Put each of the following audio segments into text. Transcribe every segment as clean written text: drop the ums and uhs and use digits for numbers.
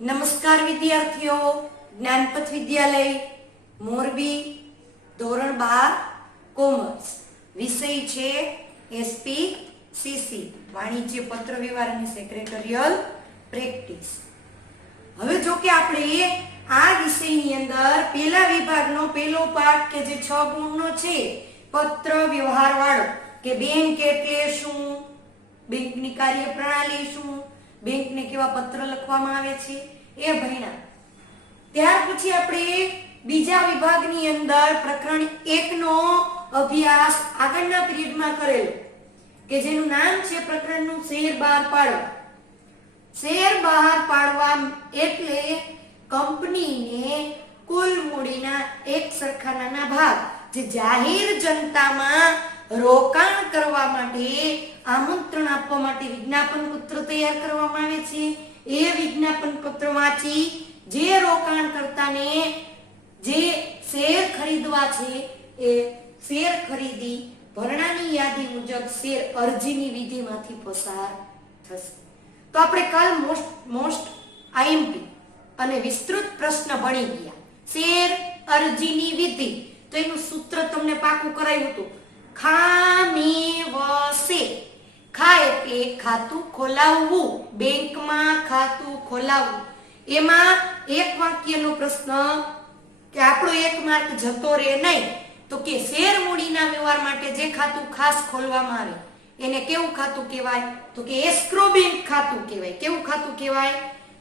નમસ્કાર વિદ્યાર્થીઓ, જ્ઞાનપથ વિદ્યાલય મોરબી ધોરણ 12 કોમર્સ વિષય છે એસપીસીસી વાણિજ્ય પત્ર વ્યવહાર અને સેક્રેટરીયલ પ્રેક્ટિસ। હવે જો કે આપણે આ વિષયની અંદર પહેલા વિભાગનો પહેલો પાઠ કે જે 6 ગુણનો છે પત્ર વ્યવહાર વાળો કે બેંક એટલે શું, બેંકની કાર્યપ્રણાલી શું, બેંકને કેવા પત્ર લખવામાં આવે છે એ ભણ્યા। ત્યાર પછી આપણે બીજા વિભાગની અંદર પ્રકરણ 1 નો અભ્યાસ આગળના પીરિયડમાં કરેલો કે જેનું નામ છે પ્રકરણનું શેર બહાર પાડવા। શેર બહાર પાડવા એટલે કંપનીને કુલ મૂડીના એક સરખા નાના ભાગ જે જાહેર જનતામાં રોકાણ કરવા માટે આમંત્રણ આપવા માટે વિજ્ઞાપન પત્ર તૈયાર કરવામાં આવે છે। એ વિજ્ઞાપન પત્ર વાંચી જે રોકાણકર્તાને જે શેર ખરીદવા છે એ શેર ખરીદી ભરણાની યાદી મુજબ શેર અરજીની વિધિમાંથી પસાર થશે। તો આપણે કાલ મોસ્ટ આઈએમપી અને વિસ્તૃત પ્રશ્ન ભણી ગયા। શેર અરજીની વિધિ તો એનું સૂત્ર તમને પાકું કરાયું હતું, ખામેવસે। ખા એટલે ખાતું ખોલાવવું, બેંકમાં ખાતું ખોલાવવું। એમાં એક વાક્યનો પ્રશ્ન કે આપણો 1 માર્ક જતો રહે નહીં, તો કે શેર મૂડીના વ્યવહાર માટે જે ખાતું ખાસ ખોલવામાં આવે એને કેવું ખાતું કહેવાય? તો કે એસ્ક્રો બેંક ખાતું કહેવાય। કેવું ખાતું કહેવાય?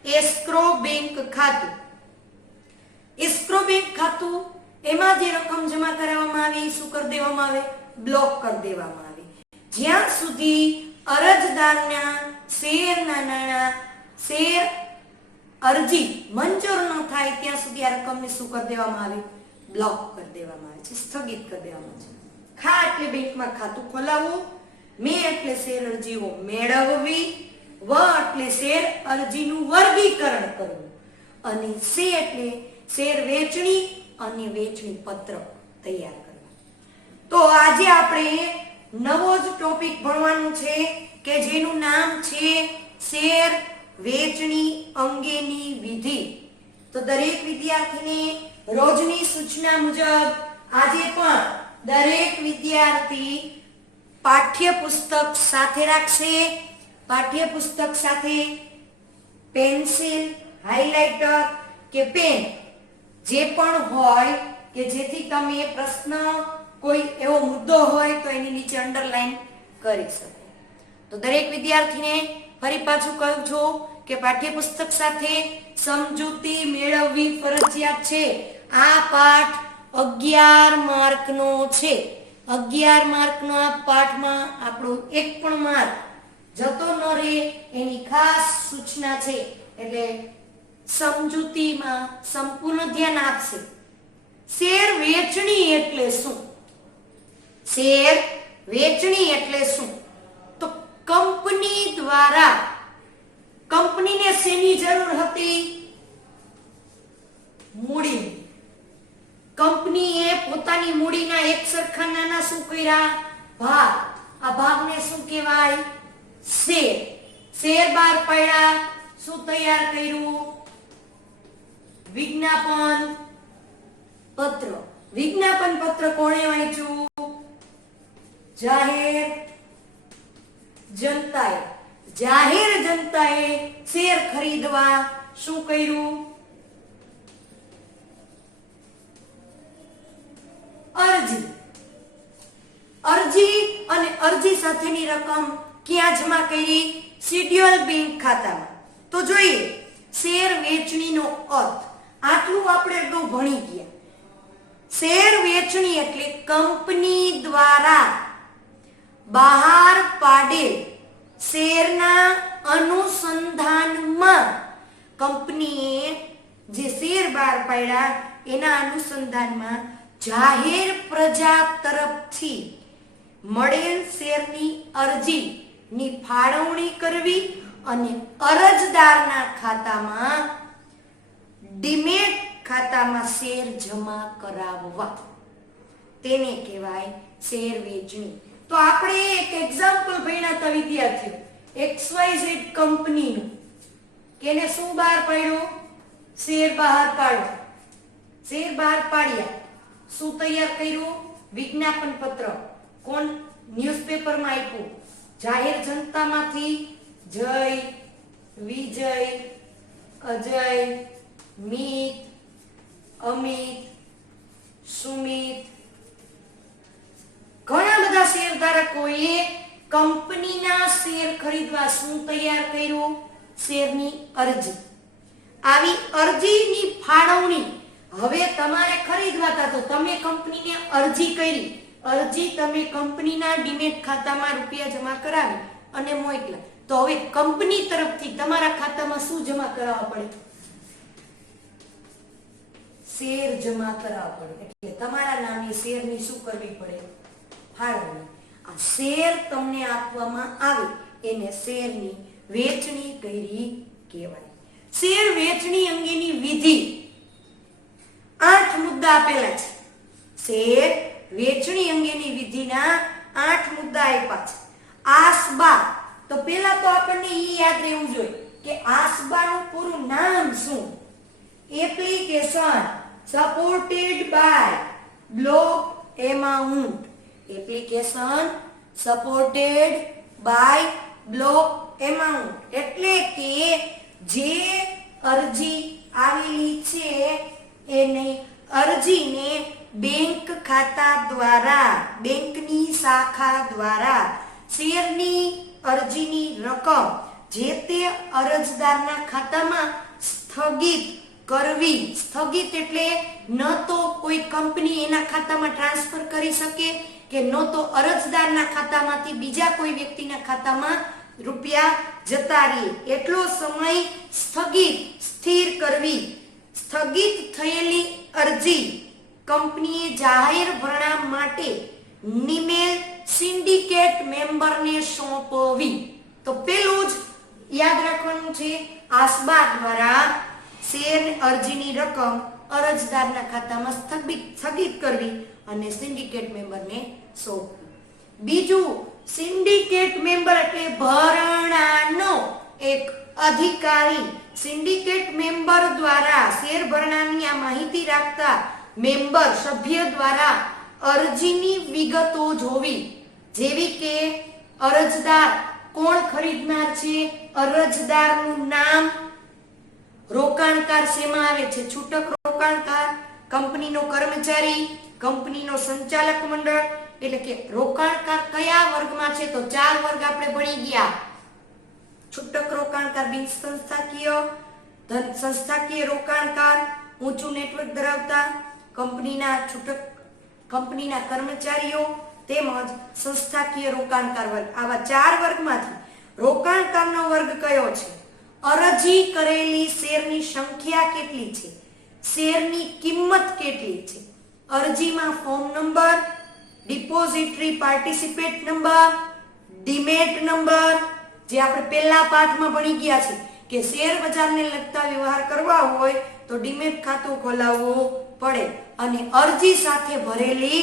એસ્ક્રો બેંક ખાતું। એસ્ક્રો બેંક ખાતું એમાં જે રકમ જમા કરાવવામાં આવે એ શું કરી દેવામાં આવે? બ્લોક કરી દેવામાં આવે। જ્યાં સુધી અરજદારના શેરના નાણાં શેર અરજી મંજૂર ન થાય ત્યાં સુધી આ રકમને શું કરી દેવામાં આવે? બ્લોક કરી દેવામાં આવે છે, સ્થગિત કરી દેવામાં આવે છે। ખા એટલે બેંકમાં ખાતું ખોલાવવું, મે એટલે શેર અરજીઓ મેળવવી, વ એટલે શેર અરજીનું વર્ગીકરણ કરવું, અને સે એટલે શેર વેચણી અને વેચણી પત્ર તૈયાર કરવા। તો આજે આપણે નવો જ ટોપિક ભણવાનું છે કે જેનું નામ છે શેર વેચણી અંગેની વિધિ। તો દરેક વિદ્યાર્થીને રોજની સૂચના મુજબ આજે પણ દરેક વિદ્યાર્થી પાઠ્યપુસ્તક સાથે રાખશે। પાઠ્યપુસ્તક સાથે પેન્સિલ, હાઇલાઇટર કે પેન જે પણ હોય કે જેથી તમે પ્રશ્ન કોઈ એવો મુદ્દો હોય તો એની નીચે અંડરલાઈન કરી શકો। તો દરેક વિદ્યાર્થીને ફરી પાછું કહું છું કે પાઠ્યપુસ્તક સાથે સમજૂતી મેળવવી ફરજિયાત છે। આ પાઠ 11 માર્કનો છે। 11 માર્કનો આ પાઠમાં આપણો એક પણ માર્ક જતો ન રહે એની ખાસ સૂચના છે, એટલે સમજૂતીમાં સંપૂર્ણ ધ્યાન આપશે। શેર વેચણી એટલે શું? શેર વેચણી એટલે શું? તો કંપની દ્વારા કંપનીને શેની જરૂર હતી? મૂડી। કંપનીએ પોતાની મૂડીના એક સરખા નાના શું કર્યા? ભાગ। આ ભાગને શું કહેવાય? શેર। શેર બહાર પાડ્યા, શું તૈયાર કર્યું? વિજ્ઞાપન પત્ર। વિજ્ઞાપન પત્ર કોણે વાંચ્યું? જાહેર જનતાએ। જાહેર જનતાએ શેર ખરીદવા શું કર્યું? અરજી। અરજી અને અરજી સાથેની રકમ ક્યાં જમા કરી? શેડ્યુલ બેંક ખાતામાં। તો જોઈએ શેર વેચણીનો અર્થ। આટલું આપણે અગાઉ ભણી ગયા। શેર વેચણી એટલે કંપની દ્વારા બહાર પાડેલ શેરના અનુસંધાનમાં કંપનીએ જે શેર બહાર પાડ્યા એના અનુસંધાનમાં જાહેર પ્રજા તરફથી મળેલ શેરની અરજીની ફાળવણી કરવી અને અરજદારના ખાતામાં ડીમેટ ખાતામાં શેર જમા કરાવવા, તેને કહેવાય શેર વેચણી। તો આપણે એક એક્ઝામ્પલ ભણ્યા હતા વિદ્યાર્થીઓ, XYZ કંપનીનું કેને શું બહાર પાડ્યું? શેર બહાર પાડ્યો. શેર બહાર પાડ્યા. શું તૈયાર કર્યું? વિજ્ઞાપન પત્ર. કોણ? ન્યૂઝપેપરમાં આપ્યું. જાહેર જનતામાંથી જય, વિજય, અજય, મિત, અમિત, સુમિત, ઘણા બધા શેરધારકોએ કંપનીના શેર ખરીદવા શું તૈયાર કર્યું? શેરની અરજી. આવી અરજીની ફાળવણી હવે તમારે ખરીદવા હતા તો તમે કંપનીને અરજી કરી. અરજી તમે કંપનીના ડીમેટ ખાતામાં રૂપિયા જમા કરાવી અને મોકલ્યા. તો હવે કંપની તરફથી તમારા ખાતામાં શું જમા કરાવવા પડે? શેર જમા કરાવવા પડે. એટલે તમારા નામે શેરની શું કરવી પડે? ફાળવણી. આ શેર તમને આપવામાં આવે એને શેરની વેચણી કરી કહેવાય. શેર વેચણી અંગેની વિધિ 8 મુદ્દા આપેલા છે. શેર વેચણી અંગેની વિધિના 8 મુદ્દા આપ્યા છે. આસબા, તો પેલા તો આપણને ઈ યાદ રહેવું જોઈએ કે આસબાનું પૂરું નામ શું? Application supported by block amount. Application supported by block amount એટલે કે જે અરજી આવેલી છે એને અરજીને બેંક ખાતા દ્વારા, બેંકની શાખા દ્વારા શેરની અરજીની રકમ જે તે અરજદારના ખાતામાં સ્થગિત કરવી. સ્થગિત એટલે ન તો કોઈ કંપની એના ખાતામાં ટ્રાન્સફર કરી શકે કે ન તો અરજદારના ખાતામાંથી બીજા કોઈ વ્યક્તિના ખાતામાં રૂપિયા જતા રહે. એટલો સમય સ્થગિત, સ્થિર કરવી. સ્થગિત થયેલી અરજી કંપનીએ જાહેર ભરણા માટે નિમેલ સિન્ડિકેટ મેમ્બરને સોંપવી. તો પેલું જ યાદ રાખવાનું છે, આસબા દ્વારા શેર અરજીની રકમ અરજદારના ખાતામાં સ્થગિત કરવી અને સિન્ડિકેટ મેમ્બરને સોંપવી. બીજું, સિન્ડિકેટ મેમ્બર એટલે ભરણાનો એક અધિકારી. સિન્ડિકેટ મેમ્બર દ્વારા શેર ભરણાની આ માહિતી રાખતા મેમ્બર સભ્ય દ્વારા અરજીની વિગતો જોવી, જેવી કે અરજદાર કોણ ખરીદનાર છે, અરજદારનું નામ, રોકાણકાર શેમાં આવે છે, છૂટક રોકાણકાર, કંપનીનો કર્મચારી, કંપનીનો સંચાલક મંડળ. એટલે કે રોકાણકાર કયા વર્ગમાં છે? તો 4 વર્ગ આપણે ભણી ગયા. છૂટક રોકાણકાર, બિન સંસ્થાકીય, ધન સંસ્થાકીય રોકાણકાર, ઊંચું નેટવર્ક ધરાવતા, કંપનીના છૂટક, કંપનીના કર્મચારીઓ તેમજ સંસ્થાકીય રોકાણકાર વર્ગ. આવા 4 વર્ગમાંથી રોકાણકારનો વર્ગ કયો છે? અરજી કરેલી શેરની સંખ્યા કેટલી છે, શેરની કિંમત કેટલી છે, અરજીમાં form number, depository participate number, demat number, જે આપણે પહેલા પાઠમાં ભણી ગયા છે કે શેર બજારને લગતા વ્યવહાર કરવા હોય તો ડીમેટ ખાતું ખોલાવવું પડે, અને અરજી સાથે ભરેલી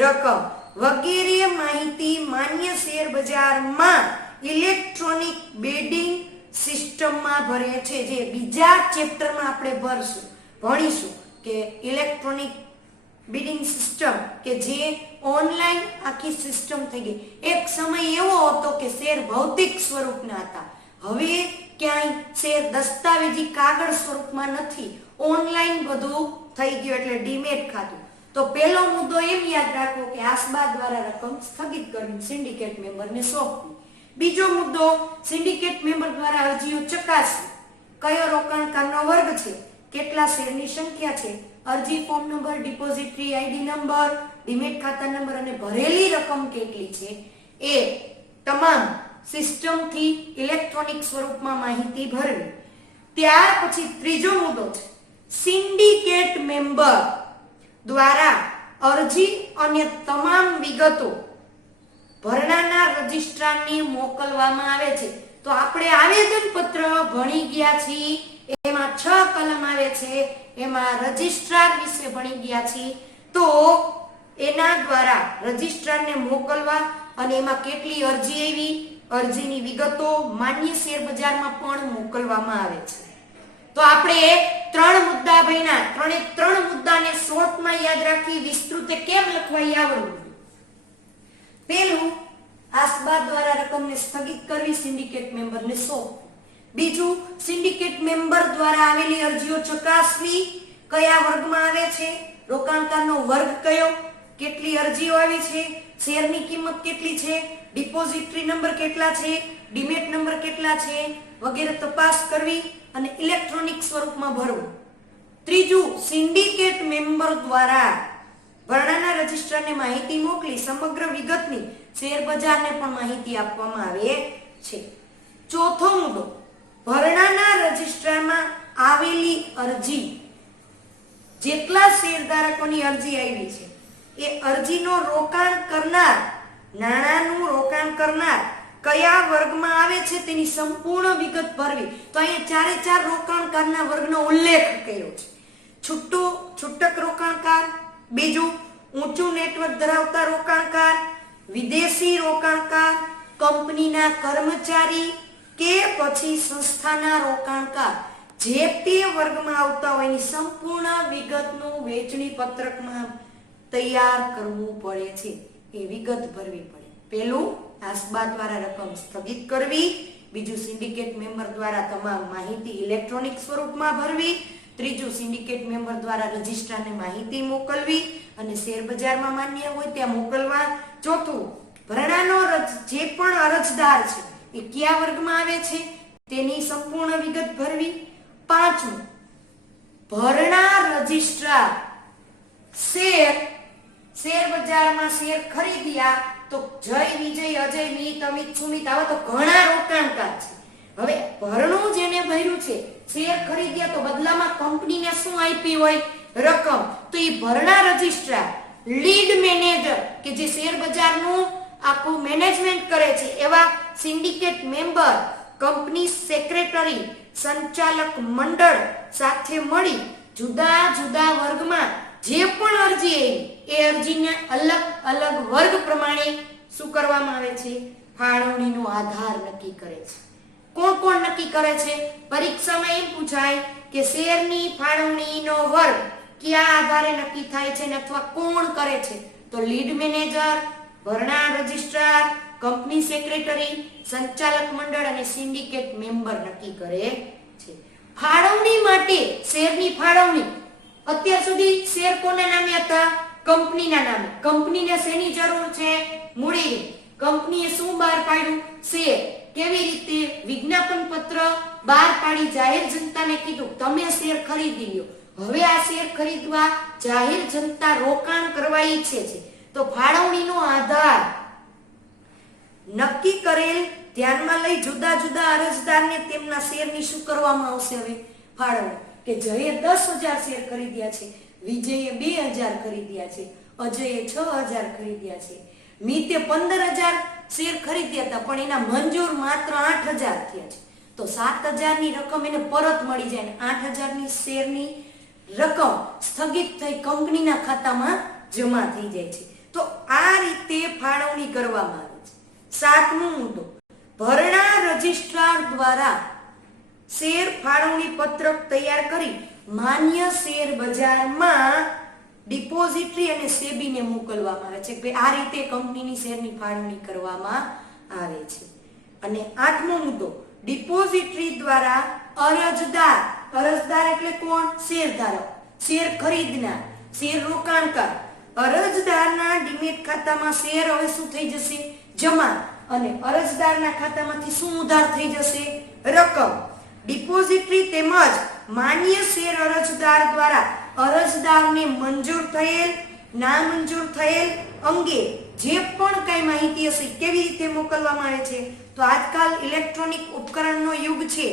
રકમ વગેરે માહિતી માન્ય શેર બજારમાં ઇલેક્ટ્રોનિક બિડિંગ સિસ્ટમમાં ભરે છે. જે બીજા ચેપ્ટરમાં આપણે ભણીશું કે ઇલેક્ટ્રોનિક બિડિંગ સિસ્ટમ, કે જે ઓનલાઈન આખી સિસ્ટમ થઈ ગઈ. એક સમય એવો હતો કે શેર ભૌતિક સ્વરૂપના હતા. હવે ક્યાંય શેર દસ્તાવેજી કાગળ સ્વરૂપમાં નથી, ઓનલાઈન બધું થઈ ગયું, એટલે ડીમેટ ખાતું. તો પહેલો મુદ્દો એમ યાદ રાખો કે આસબા દ્વારા રકમ સ્થગિત કરવી, સિન્ડિકેટ મેમ્બરને સોંપવી. બીજો મુદ્દો, સિન્ડિકેટ મેમ્બર દ્વારા અરજીઓ ચકાસવી. કયો રોકાણકારનો વર્ગ છે, કેટલા શેરની સંખ્યા છે, અરજી form number, depository ID number, demat ખાતા નંબર અને ભરેલી રકમ કેટલી છે, એ તમામ સિસ્ટમથી ઇલેક્ટ્રોનિક સ્વરૂપમાં માહિતી ભરવી. ત્યાર પછી ત્રીજો મુદ્દો છે, સિન્ડિકેટ મેમ્બર દ્વારા અરજી અને તમામ વિગતો ભરણાના રજિસ્ટ્રારને મોકલવામાં આવે છે. તો આપણે આવેદન પત્ર ભણી ગયા છીએ, એમાં 6 કલમ આવે છે, એમાં રજિસ્ટ્રાર વિશે ભણી ગયા છીએ. તો એના દ્વારા રજિસ્ટ્રારને મોકલવા અને એમાં કેટલી અરજી આવી, અરજીની વિગતો માન્ય શેર બજારમાં પણ મોકલવામાં આવે છે. તો આપણે ત્રણ મુદ્દા ભણ્યા. ત્રણ મુદ્દાને શોર્ટમાં યાદ રાખી વિસ્તૃતે કેમ લખવા આવડવું. પહેલું, આસબા દ્વારા રકમને સ્થગિત કરવી, સિન્ડિકેટ મેમ્બરને સોંપવી. બીજું, સિન્ડિકેટ મેમ્બર દ્વારા આવેલી અરજીઓ ચકાસવી, કયા વર્ગમાં આવે છે, રોકાણકારનો વર્ગ કયો, કેટલી અરજીઓ આવી છે, શેરની કિંમત કેટલી છે, ડિપોઝિટરી નંબર કેટલા છે, ડીમેટ નંબર કેટલા છે વગેરે તપાસ કરવી અને ઇલેક્ટ્રોનિક સ્વરૂપમાં ભરવું. ત્રીજું, સિન્ડિકેટ મેમ્બર દ્વારા ભરણાના રજિસ્ટ્રારને માહિતી મોકલી સમગ્ર વિગતની શેર બજારને પણ માહિતી આપવામાં આવે છે. ચોથો મુદ્દો, ભરણાના રજિસ્ટ્રારમાં આવેલી અરજી, જેટલા શેરધારકોની અરજી આવી છે એ અરજીનો રોકાણ કરનાર, નાણાંનું રોકાણ કરનાર કયા વર્ગમાં આવે છે તેની સંપૂર્ણ વિગત ભરવી. તો અહીંયા ચારે ચાર રોકાણકારના વર્ગનો ઉલ્લેખ કર્યો છે. છૂટક રોકાણકાર, બીજું ઊંચું નેટવર્ક ધરાવતા રોકાણકાર, વિદેશી રોકાણકાર, કંપનીના કર્મચારી કે પછી સંસ્થાના રોકાણકાર, જે તે વર્ગમાં આવતા હોય એની સંપૂર્ણ વિગતનું વેચણી પત્રકમાં તૈયાર કરવું પડે છે. એ વિગત ભરવી પડે. પહેલું, આસબા દ્વારા રકમ સ્થગિત કરવી. બીજું, સિન્ડિકેટ મેમ્બર દ્વારા તમામ માહિતી ઇલેક્ટ્રોનિક સ્વરૂપમાં ભરવી. ત્રીજું, સિન્ડિકેટ મેમ્બર દ્વારા રજિસ્ટ્રારને માહિતી મોકલવી અને શેર બજારમાં માન્ય હોય ત્યાં મોકલવા. ચોથું, ભરણાનો જે પણ અરજદાર છે એ કયા વર્ગમાં આવે છે તેની સંપૂર્ણ વિગત ભરવી. પાંચમું, ભરણા રજિસ્ટ્રાર શેર બજારમાં શેર ખરીદ્યા તો જય, વિજય, અજય, મિત, અમિત, સુમિત આવા તો ઘણા રોકાણકાર છે. હવે ભરણું જેને ભર્યું છે, શેર ખરીદ્યા તો બદલામાં કંપનીને શું આપી હોય, રકમ. તો એ ભરણા રજિસ્ટ્રાર, લીડ મેનેજર કે જે શેર બજારનું આખું મેનેજમેન્ટ કરે છે એવા સિન્ડિકેટ મેમ્બર, કંપની સેક્રેટરી, સંચાલક મંડળ સાથે મળી જુદા જુદા વર્ગમાં જે પણ અરજી આવી એ અરજીને અલગ અલગ વર્ગ પ્રમાણે શું કરવામાં આવે છે, ફાળવણીનો આધાર નક્કી કરે છે. કોણ કોણ નક્કી કરે છે? પરીક્ષામાં એમ પૂછાય કે શેરની ફાળવણીનો વર્ગ કયા આધારે નક્કી થાય છે અથવા કોણ કરે છે? તો લીડ મેનેજર, ભરણા રજિસ્ટ્રાર, કંપની સેક્રેટરી, સંચાલક મંડળ અને સિન્ડિકેટ મેમ્બર નક્કી કરે છે. ફાળવણી માટે શેરની ફાળવણી અત્યાર સુધી શેર કોના નામે હતા? કંપનીના નામે. કંપનીને શેની જરૂર છે? મૂડી. કંપનીએ શું બહાર પાડ્યું? શેર. કેવી રીતે? વિજ્ઞાપન પત્ર બહાર પાડી જાહેર જનતાને કીધું તમે શેર ખરીદી લ્યો. હવે આ શેર ખરીદવા જાહેર જનતા રોકાણ કરવા ઈચ્છે છે તો ફાળવણીનો આધાર નક્કી કરેલ ધ્યાનમાં લઈ જુદા જુદા અરજદારને તેમના શેરની શું કરવામાં આવશે? હવે ફાળવણી. કે જયે 10,000 શેર ખરીદ્યા છે, વિજયે 2,000 ખરીદ્યા છે, અજયે 6,000 ખરીદ્યા છે, મિતે 15,000 શેર ખરીદ્યા હતા પણ એના મંજૂર માત્ર 8,000 થયા છે. તો 7,000 ની રકમ એને પરત મળી જાય અને 8,000 ની શેરની રકમ સ્થગિત થઈ કંપનીના ખાતામાં જમા થઈ જાય છે. તો આ રીતે ફાળવણી કરવામાં આવે છે. સાતમો મુદ્દો, ભરણા રજિસ્ટ્રાર દ્વારા શેર ફાળવણી પત્રક તૈયાર કરી માન્ય શેર બજારમાં ડિપોઝિટરી અને સેબીને મોકલવામાં આવે છે કે આ રીતે કંપનીની શેરની ફાળવણી કરવામાં આવે છે. અને આઠમો મુદ્દો, ડિપોઝિટરી દ્વારા અરજદાર એટલે કોણ? શેરધારક, શેર ખરીદનાર, શેર રોકાણકાર. અરજદારના ડીમેટ ખાતામાં શેર હવે શું થઈ જશે? જમા. અને અરજદારના ખાતામાંથી શું ઉધાર થઈ જશે? રકમ. ડિપોઝિટરી તેમજ માન્ય શેર અરજદાર દ્વારા અરજદારને મંજૂર થયેલ, નામંજૂર થયેલ અંગે જે પણ કઈ માહિતી હશે કેવી રીતે મોકલવામાં આવે છે? તો આજકાલ ઇલેક્ટ્રોનિક ઉપકરણનો યુગ છે.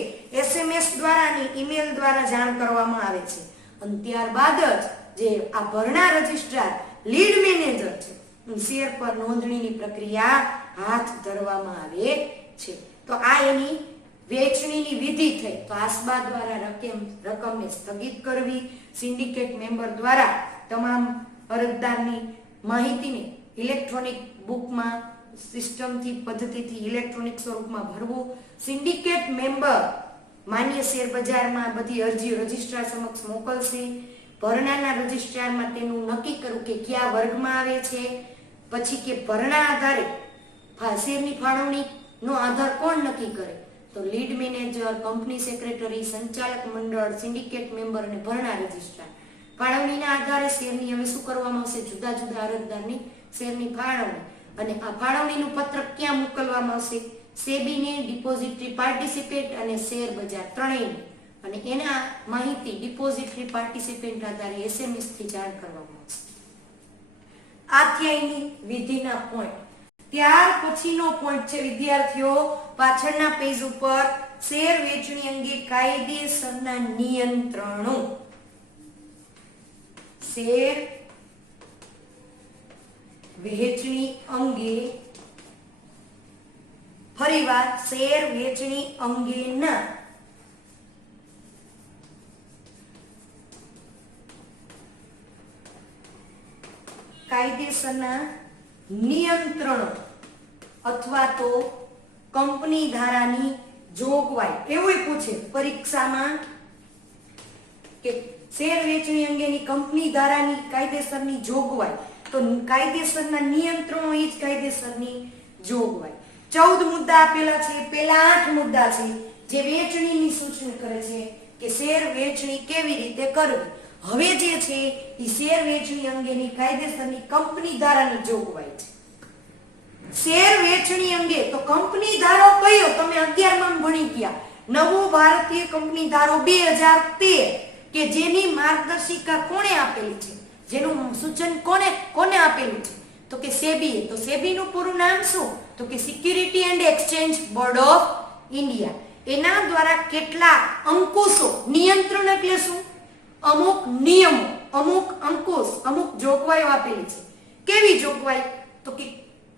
SMS દ્વારા અને ઈમેલ દ્વારા જાણ કરવામાં આવે છે. અને ત્યારબાદ જ જે આ ભરણા રજિસ્ટ્રાર, લીડ મેનેજર છે, શેર પર નોંધણીની પ્રક્રિયા હાથ ધરવામાં આવે છે. તો આ એની વેચણીની વિધિ થઈ. તો આસબા દ્વારા રકમને સ્થગિત કરવી, સિન્ડિકેટ મેમ્બર દ્વારા તમામ અરજદારની માહિતીને ઇલેક્ટ્રોનિક બુકમાં સિસ્ટમથી પદ્ધતિથી ઇલેક્ટ્રોનિક સ્વરૂપમાં ભરવું. સિન્ડિકેટ મેમ્બર માન્ય શેર બજારમાં બધી અરજી રજિસ્ટ્રાર સમક્ષ મોકલશે. ભરણાના રજિસ્ટ્રારમાં તેનું નક્કી કરવું કે કયા વર્ગમાં આવે છે. પછી કે ભરણા આધારે શેરની ફાળવણીનો આધાર કોણ નક્કી કરે? તો લીડ મેનેજર, કંપની સેક્રેટરી, સંચાલક મંડળ, સિન્ડિકેટ મેમ્બર અને ભરણા રજિસ્ટ્રાર. ફાળવણીના આધારે શેરની હવે શું કરવામાં આવશે? જુદા જુદા અરજદારની શેરની ફાળવણી. અને આ ફાળવણીનું પત્રક ક્યાં મોકલવામાં આવશે? સેબીને, ડિપોઝિટરી પાર્ટિસિપેન્ટ અને શેર બજાર ત્રણેયને. અને એના માહિતી ડિપોઝિટરી પાર્ટિસિપેન્ટ આધારે SMS થી જાણ કરવામાં આવશે. આધ્યાયની વિધિના પોઈન્ટ. ત્યાર પછીનો પોઈન્ટ છે વિદ્યાર્થીઓ પાછળના પેજ ઉપર શેર વેચણી અંગે કાયદેસરના નિયંત્રણો. શેર વહેંચણી અંગે ફરીવાર શેર વેચણી અંગેના કાયદેસરના નિયંત્રણો અથવા તો કંપની ધારાની જોગવાઈ. એવું પૂછે પરીક્ષામાં કે શેર વેચણી અંગેની કંપની ધારાની કાયદેસરની જોગવાઈ. તો કાયદેસરના નિયંત્રણો એ જ કાયદેસરની જોગવાઈ. 14 મુદ્દા આપેલા છે. પેલા 8 મુદ્દા છે જે વેચણીની સૂચના કરે છે કે શેર વેચણી કેવી રીતે કરવી. હવે જે છે એ શેર વેચણી અંગેની કાયદેસરની કંપની ધારાની જોગવાઈ છે. શેર વેચણી અંગે તો કંપની ધારો કયો? તમે 11 માં ભણી ગયા. નવો ભારતીય કંપની ધારો 2013 કે જેની માર્ગદર્શિકા કોણે આપેલી છે? જેનું સૂચન કોને આપેલું છે? તો કે સેબીએ. તો સેબીનું પૂરું નામ શું? તો કે security and exchange board of India. એના દ્વારા કેટલાક અંકુશો, નિયંત્રણ એટલે શું? અમુક નિયમો, અમુક અંકુશ, અમુક જોગવાઈઓ આપેલી છે. કેવી જોગવાઈ? તો કે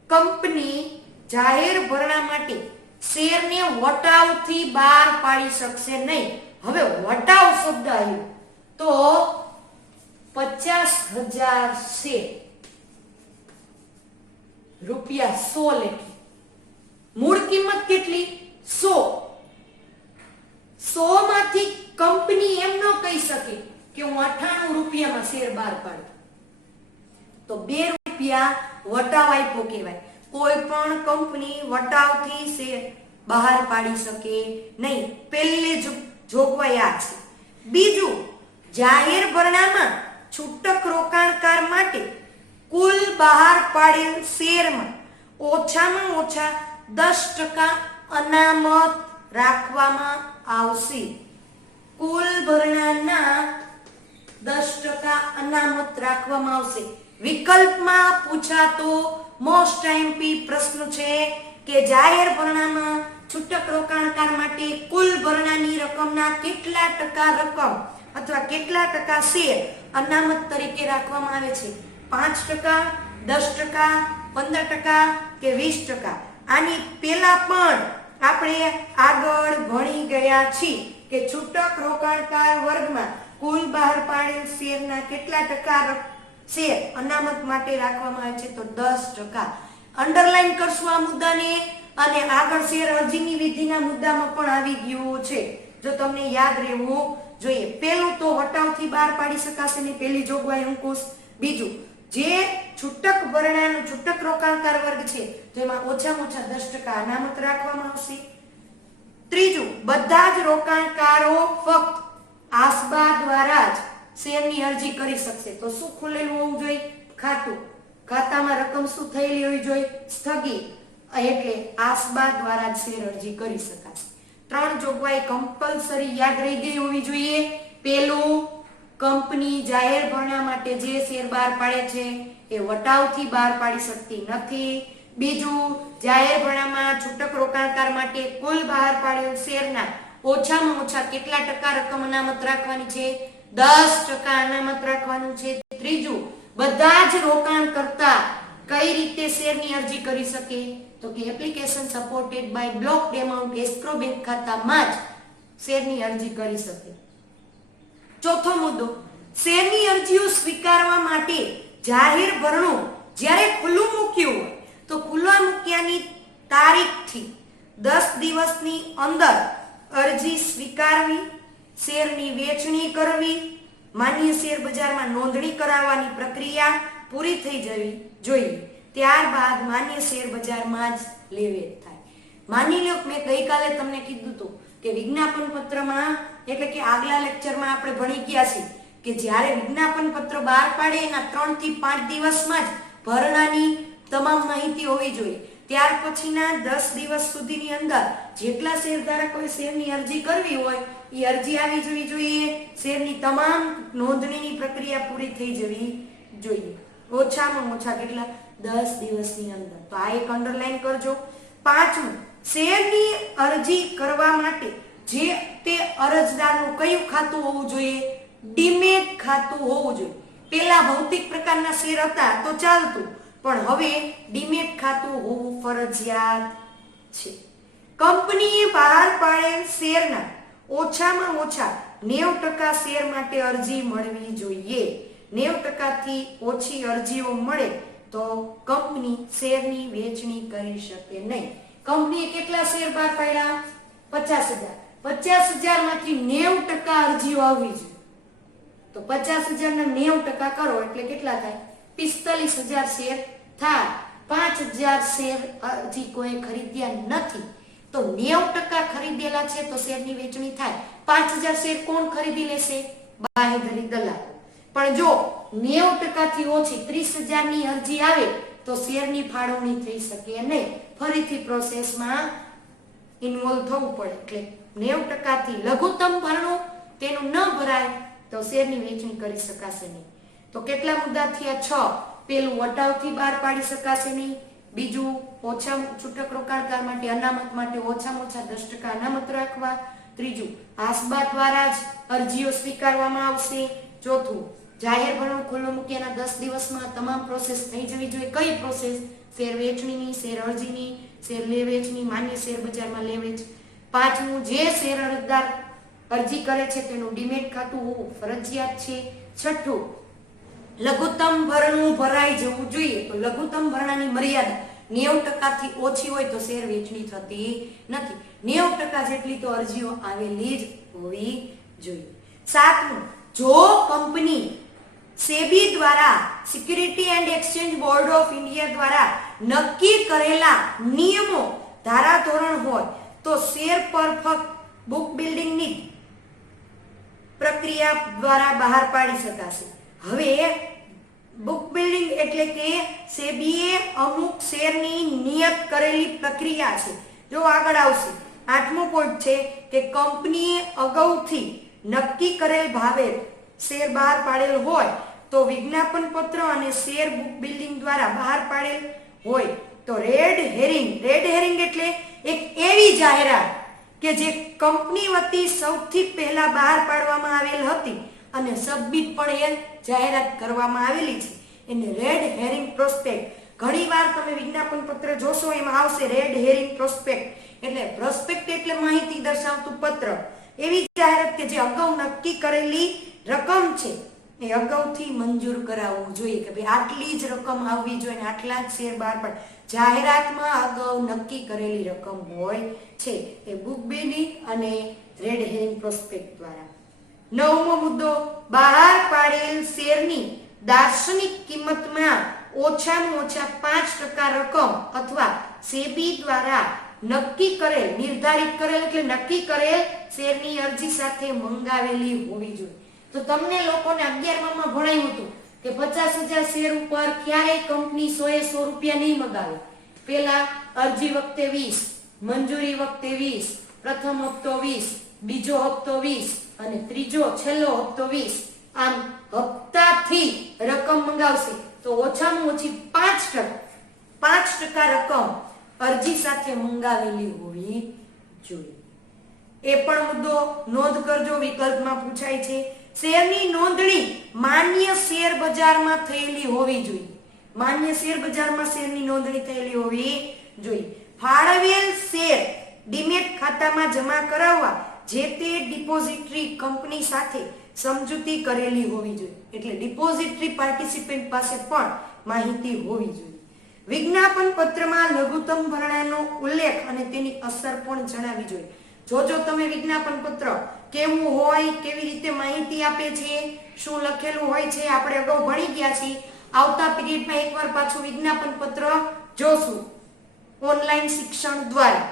કંપની જાહેર ભરણા માટે શેરને વટાવથી બહાર પાડી શકશે નહીં. હવે વટાવ શબ્દ આવ્યો તો 50,000 શેર રૂપિયા 100 લેખે. મૂળ કિંમત કેટલી? 100 માંથી કંપની એમ ન કહી શકે કે હું 98 રૂપિયામાં શેર બહાર પાડું. તો 2 રૂપિયા વટાવ આપ્યો કહેવાય. કોઈ પણ કંપની વટાવથી શેર બહાર પાડી શકે નહીં. પહેલી જોગવાઈ આ છે. બીજું, જાહેર ભરણામાં છૂટક રોકાણકાર માટે કુલ બહાર પાડેલ શેરમાં ઓછામાં ઓછા 10% અનામત રાખવામાં આવશે. કુલ ભરણાના 10% અનામત રાખવામાં આવશે. વિકલ્પમાં પૂછાતો મોસ્ટ આઈએમપી પ્રશ્ન છે કે જાહેર ભરણામાં છૂટક રોકાણકાર માટે કુલ ભરણાની રકમના કેટલા ટકા રકમ અથવા કેટલા ટકા શેર અનામત તરીકે રાખવામાં આવે છે? 5%, 10%, 15% કે 20%? આની પહેલા પણ આપણે આગળ ભણી ગયા છીએ કે છૂટક રોકાણકાર વર્ગમાં કુલ બહાર પાડેલ શેરના કેટલા ટકા શેર અનામત માટે રાખવામાં આવે છે? તો 10%. અંડરલાઈન કરશું આ મુદ્દાને અને આગળ શેર અરજીની વિધિના મુદ્દામાં પણ આવી ગયું છે, જો તમને યાદ રહેવું જોઈએ. પહેલું તો વટાવથી બહાર પાડી શકાશે નહીં, પહેલી જોગવાઈ અંકુશ. બીજું, જે છૂટક ભરણાનો છૂટક રોકાણકાર વર્ગ છે તેમાં ઓછામાં ઓછા 10% અનામત રાખવામાં આવશે. ત્રીજું, બધા જ રોકાણકારો ફક્ત આસબા દ્વારા જ શેરની અરજી કરી શકશે. તો શું ખુલેલું હોવું જોઈએ? ખાતું. ખાતામાં રકમ શું થયેલી હોવી જોઈએ? સ્થગિત. એટલે આસબા દ્વારા જ શેર અરજી કરી શકાશે. 3 જોગવાઈ કમ્પલસરી યાદ રહી ગઈ હોવી જોઈએ. પેલું, કંપની જાહેર ભરણા માટે જે શેર બહાર પાડે છે એ વટાવથી બહાર પાડી શકતી નથી. બીજું, જાહેર ભરણામાં છૂટક રોકાણકાર માટે કુલ બહાર પાડેલ શેરના ઓછામાં ઓછા કેટલા ટકા રકમ અનામત રાખવાની છે? 10% અનામત રાખવાનું છે. ત્રીજું, બધા જ રોકાણકર્તા કઈ રીતે શેરની અરજી કરી શકે? તો કે application supported by blocked amount escrow bank ખાતામાં જ શેરની અરજી કરી શકે. ચોથો મુદ્દો, શેરની અરજીઓ સ્વીકારવા માટે જાહેર ભરણું જ્યારે ખુલ્લું મૂક્યું હોય તો ખુલ્લા મૂક્યાની તારીખથી 10 દિવસની અંદર અરજી સ્વીકારવી, શેરની વેચણી કરવી, માન્ય શેર બજારમાં નોંધણી કરાવવાની પ્રક્રિયા પૂરી થઈ જવી જોઈએ. ત્યારબાદ માન્ય શેર બજારમાં જ લેવેચ થાય. માની લો મેં ગઈકાલે તમને કીધું હતું કે વિજ્ઞાપન પત્રમાં એટલે કે આગલા લેક્ચરમાં આપણે ભણી ગયા છીએ કે જ્યારે વિજ્ઞાપન પત્ર બહાર પાડે એના 3 થી 5 દિવસમાં જ ભરણાની તમામ માહિતી હોવી જોઈએ. ત્યાર પછીના 10 દિવસ સુધીની અંદર જેટલા શેરધારકોએ શેરની અરજી કરવી હોય એ અરજી આવી જવી જોઈએ. શેરની તમામ નોંધણીની પ્રક્રિયા પૂરી થઈ જવી જોઈએ. ઓછામાં ઓછા કેટલા 10 દિવસની અંદર. તો આ એક અંડરલાઈન કરજો. પાંચમું, શેરની અરજી કરવા માટે જે તે અરજદારનું કયું ખાતું હોવું જોઈએ? ડીમેટ ખાતું હોવું જોઈએ. પેલા ભૌતિક પ્રકારના શેર હતા તો ચાલતું, પણ હવે ડીમેટ ખાતું હોવું ફરજિયાત છે. કંપનીએ બહાર પાડેલ શેરના ઓછામાં ઓછા 90% શેર માટે અરજી મળવી જોઈએ. 90% થી ઓછી અરજીઓ મળે તો કંપની શેરની વેચણી કરી શકે નહીં. કંપનીએ કેટલા શેર બહાર પાડ્યા? 50,000. 50,000 માંથી 90% અરજીઓ આવવી જોઈએ. તો 50,000 ના 90% કરો એટલે કેટલા થાય? 45,000 શેર થાય. 5,000 શેર હજી કોઈ ખરીદ્યા નથી તો 90% ખરીદેલા છે તો શેરની વેચણી થાય. 5,000 શેર કોણ ખરીદી લેશે? બાહેધરી દલાલ. પણ જો 90% થી ઓછી 30,000 ની અરજી આવે તો શેરની ફાળવણી થઈ શકે નહીં. ફરીથી પ્રોસેસમાં ઇન્વોલ્વ થવું પડે. એટલે 90% થી લઘુત્તમ ભરણું તેનું ન ભરાય તો શેરની વેચણી કરી શકાશે નહીં. તો કેટલા મુદ્દા થયા? 6. પેલું વટાવથી બહાર પાડી શકાશે નહીં. બીજું, ઓછા છૂટક રોકાણકાર માટે અનામત માટે ઓછામાં ઓછા 10% અનામત રાખવા. ત્રીજું, આસબા દ્વારા જ અરજીઓ સ્વીકારવામાં આવશે. ચોથું, જાહેર ભરણું ખુલ્લું મૂક્યાના 10 દિવસમાં તમામ પ્રોસેસ થઈ જવી જોઈએ. કઈ પ્રોસેસ? શેર વેચણીની, શેર અરજીની, શેર લે વેચની, માન્ય શેર બજારમાં લે વેચ. પાંચમું, જે શેર અરજદાર અરજી કરે છે તેનું ડીમેટ ખાતું હોવું ફરજિયાત છે. છઠ્ઠું, લઘુત્તમ ભરણું ભરાઈ જવું જોઈએ. તો લઘુત્તમ ભરણાની મર્યાદા 90% થી ઓછી હોય તો શેર વેચણી થતી નથી. 90% જેટલી તો અરજીઓ આવેલી જ હોવી જોઈએ. સાતમું, જો કંપની સેબી દ્વારા security and exchange board of India દ્વારા નક્કી કરેલા નિયમો ધારાધોરણ હોય તો શેર પર ફક્ત બુક બિલ્ડિંગની પ્રક્રિયા દ્વારા બહાર પાડી શકાશે. હવે બુક બિલ્ડિંગ એટલે કે સેબીએ અમુક શેરની નિયત કરેલી પ્રક્રિયા છે. જો આગળ આવશે 8મો પોઈન્ટ છે કે કંપનીએ અગાઉથી નક્કી કરેલ ભાવે શેર બહાર પાડેલ હોય તો વિજ્ઞાપન પત્ર અને શેર બુક બિલ્ડિંગ દ્વારા બહાર પાડેલ હોય તો રેડ હેરિંગ એટલે એક એવી જાહેરાત કે જે કંપની વતી સૌથી પહેલા બહાર પાડવામાં આવેલ હતી અને સબમિટ પણ એ જાહેરાત કરવામાં આવેલી છે એને રેડ હેરિંગ પ્રોસ્પેક્ટ. ઘણીવાર તમે વિજ્ઞાપન પત્ર જોશો એમાં આવશે રેડ હેરિંગ પ્રોસ્પેક્ટ. એટલે પ્રોસ્પેક્ટ એટલે માહિતી દર્શાવતું પત્ર. એવી જાહેરાત કે જે અગાઉ નક્કી કરેલી રકમ છે એ અગાઉથી મંજૂર કરાવવું જોઈએ કે ભાઈ આટલી જ રકમ આવવી જોઈએ, આટલા જ શેર બહાર પાડ. જાહેરાતમાં અગાઉ નક્કી કરેલી રકમ હોય છે એ બુક બિલ્ડિંગ અને રેડ હેરિંગ પ્રોસ્પેક્ટ દ્વારા. 9મો મુદ્દો, બહાર પાડેલ શેરની દાર્શનિક કિંમતમાં ઓછામાં ઓછા 5% રકમ અથવા સેબી દ્વારા નક્કી કરેલ નિર્ધારિત કરેલ એટલે નક્કી કરેલ શેરની અરજી સાથે મંગાવેલી હોવી જોઈએ. તો તમને લોકોને 11માં ભણાવ્યું હતું કે 50,000 શેર ઉપર ક્યારેય કંપની 100 રૂપિયા નહીં મગાવે. પેલા અરજી વખતે 20, મંજૂરી વખતે 20, પ્રથમ હપ્તો 20, બીજો હપ્તો 20 અને ત્રીજો છેલ્લો હપ્તો 20. આમ હપ્તાથી રકમ મંગાવશે તો ઓછામાં ઓછી 5% રકમ અરજી સાથે મંગાવેલી હોવી જોઈએ. એ પણ મુદ્દો નોંધ કરજો, વિકલ્પમાં પૂછાય છે. શેરની નોંધણી માન્ય શેર બજારમાં થયેલી હોવી જોઈએ. માન્ય શેર બજારમાં શેરની નોંધણી થયેલી હોવી જોઈએ. ફાળવેલ શેર ડીમેટ ખાતામાં જમા કરાવવા જે તે ડિપોઝિટરી કંપની સાથે સમજૂતી કરેલી હોવી જોઈએ. એટલે ડિપોઝિટરી પાર્ટિસિપન્ટ પાસે પણ માહિતી હોવી જોઈએ. વિજ્ઞાપન પત્રમાં લઘુત્તમ ભરણાનો ઉલ્લેખ અને તેની અસર પણ જણાવવી જોઈએ. જો તમે વિજ્ઞાપન પત્ર કેવું હોય, કેવી રીતે માહિતી આપે છે, શું લખેલું હોય છે, આપણે અગાઉ ભણી ગયા છીએ. આવતા પીરિયડમાં એકવાર પાછું વિજ્ઞાપન પત્ર જોશું ઓનલાઈન શિક્ષણ દ્વારા.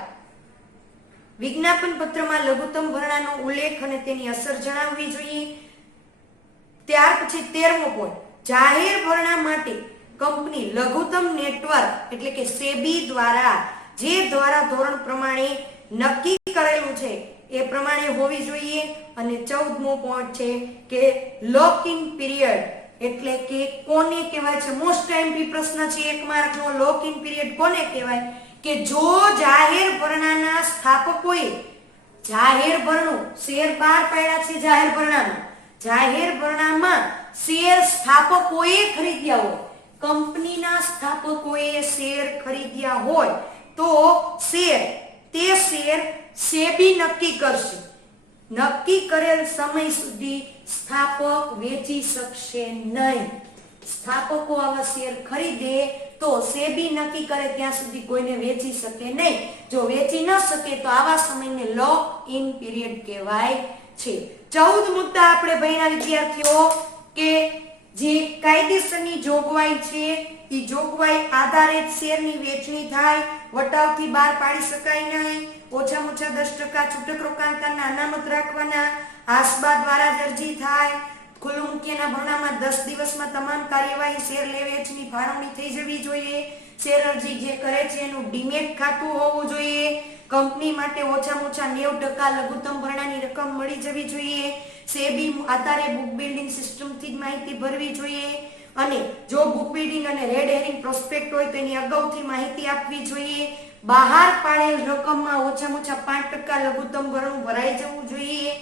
વિજ્ઞાપન પત્રમાં લઘુત્તમ ભરણાનો ઉલ્લેખ અને તેની અસર જણાવવી જોઈએ. ત્યાર પછી 13મો પોઈન્ટ, જાહેર ભરણા માટે કંપની લઘુત્તમ નેટવર્ક એટલે કે સેબી દ્વારા જે ધોરણ પ્રમાણે નક્કી કરેલું છે એ પ્રમાણે હોવી જોઈએ. અને 14મો પોઈન્ટ છે કે લોક ઇન પીરિયડ એટલે કે કોને કહેવાય છે, મોસ્ટ એમપી પ્રશ્ન છે 1 માર્કનો. લોક ઇન પીરિયડ કોને કહેવાય કે જો જાહેર ભરણાના સ્થાપકોએ જાહેર ભરણું શેર બહાર પાડ્યા છે, જાહેર ભરણામાં શેર સ્થાપકોએ ખરીદ્યા હોય, કંપનીના સ્થાપકોએ શેર ખરીદ્યા હોય તો તે શેર સેબી નક્કી કરશે. નક્કી કરેલ સમય સુધી સ્થાપક વેચી શકશે નહીં. સ્થાપકો આવા શેર ખરીદે તો સેબી નક્કી કરે ત્યાં સુધી કોઈને વેચી શકે નહીં. જો વેચી ન શકે તો આવા સમયને લોક ઇન પીરિયડ કહેવાય છે. 14 મુદ્દા આપણે ભણ્યા વિદ્યાર્થીઓ કે જે કાયદેસરની જોગવાઈ છે એ જોગવાઈ આધારે શેરની વેચણી થાય, વટાવથી બહાર પાડી શકાય નહીં, ઓછામાં ઓછા 10% છૂટક રોકાણકારના અનામત રાખવાના, આસબા દ્વારા જ અરજી થાય, ખુલ્લું મૂક્યાના ભરણામાં 10 દિવસમાં તમામ કાર્યવાહી શેર લે વેચની ફાળવણી થઈ જવી જોઈએ, શેર અરજી જે કરે છે એનું ડીમેટ ખાતું હોવું જોઈએ, કંપની માટે ઓછામાં ઓછા 90% લઘુત્તમ ભરણાની રકમ મળી જવી જોઈએ, સેબી આધારે બુક બિલ્ડિંગ સિસ્ટમથી જ માહિતી ભરવી જોઈએ. અને જો બુક બિલ્ડિંગ અને રેડ હેરિંગ પ્રોસ્પેક્ટ હોય તો એની અગાઉથી માહિતી આપવી જોઈએ. બહાર પાડેલ રકમમાં ઓછામાં ઓછા 5% લઘુત્તમ ભરણું ભરાઈ જવું જોઈએ.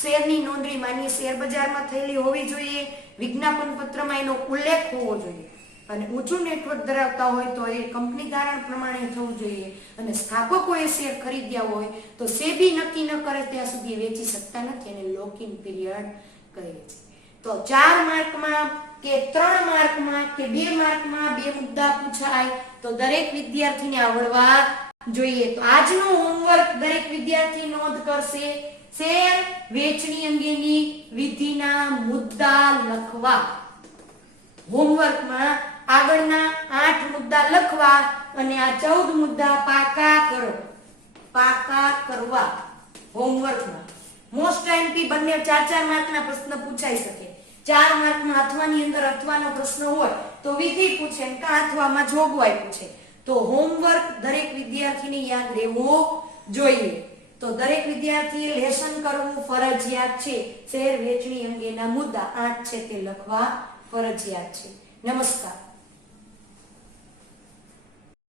શેરની નોંધણી માન્ય શેર બજારમાં થયેલી હોવી જોઈએ. વિજ્ઞાપન પત્રમાં એનો ઉલ્લેખ હોવો જોઈએ. અને ઊંચું નેટવર્ક ધરાવતા હોય તો એ કંપની ધારણ પ્રમાણે થવું જોઈએ. અને સ્થાપકોએ શેર ખરીદ્યા હોય તો સેબી નક્કી ન કરે ત્યાં સુધી વેચી શકતા નથી, એને લોક ઇન પીરિયડ કહે છે. તો 4 માર્કમાં કે 3 માર્કમાં કે 2 માર્કમાં 2 મુદ્દા પૂછાય તો દરેક વિદ્યાર્થીને આવડવા જોઈએ. તો આજનું હોમવર્ક દરેક વિદ્યાર્થી નોંધ કરશે. શેર વેચણી અંગેની વિધિના મુદ્દા લખવા. હોમવર્કમાં આગળના 8 મુદ્દા લખવા અને આ 14 મુદ્દા પાકા કરવા. હોમવર્કમાં મોસ્ટ એમપી બંને 4-4 માર્કના પ્રશ્ન પૂછાઈ શકે. 4 માર્કમાં અથવાની અંદર અથવાનો પ્રશ્ન હોય તો વિધિ પૂછે અને અથવામાં જોગવાઈ પૂછે. તો હોમવર્ક દરેક વિદ્યાર્થીને યાદ રહેવું જોઈએ. તો દરેક વિદ્યાર્થીએ લેસન કરવું ફરજિયાત છે. શેર વેચણી અંગેના મુદ્દા 8 છે તે લખવા ફરજિયાત છે. નમસ્કાર.